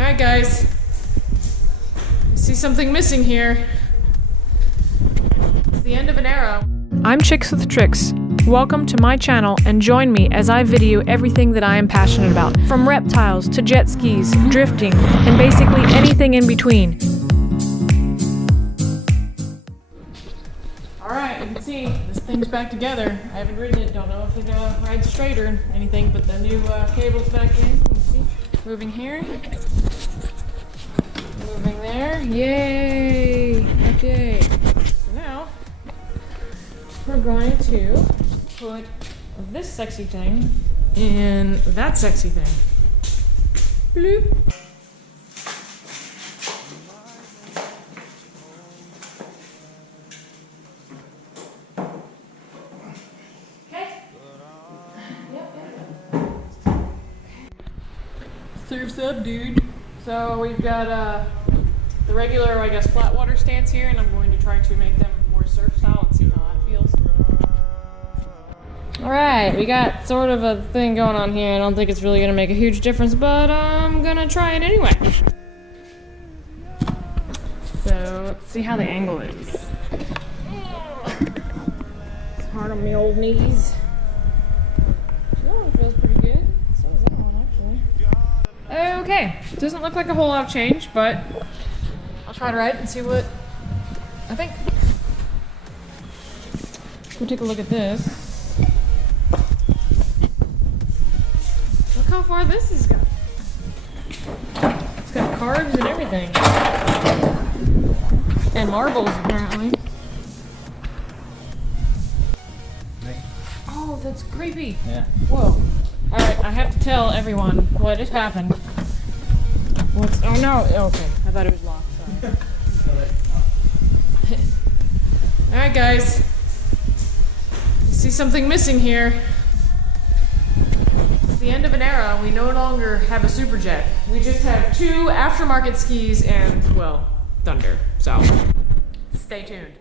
Alright guys, I see something missing here. It's the end of an era. I'm Chicks with Tricks. Welcome to my channel and join me as I video everything that I am passionate about. From reptiles to jet skis, drifting, and basically anything in between. Alright, you can see this thing's back together. I haven't ridden it, don't know if it rides straight or anything, but the new cable's back in. You can see. Moving here. Moving there. Yay! Okay. So now, we're going to put this sexy thing in that sexy thing. Bloop. Surf's up, dude. So we've got the regular, I guess, flat water stance here, and I'm going to try to make them more surf style and see how that feels. Alright, we got sort of a thing going on here. I don't think it's really going to make a huge difference, but I'm going to try it anyway. So let's see how the angle is. It's hard on my old knees. That one feels pretty good. So is that one, actually. Okay, doesn't look like a whole lot of change, but I'll try to ride and see what I think. We'll take a look at this. Look how far this has got. It's got carbs and everything. And marbles, apparently. Oh, that's creepy. Yeah. Whoa. Alright, I have to tell everyone what has happened. What's... Oh no! Okay, I thought it was locked. Alright guys. You see something missing here. It's the end of an era. We no longer have a superjet. We just have two aftermarket skis and, well, thunder. So, stay tuned.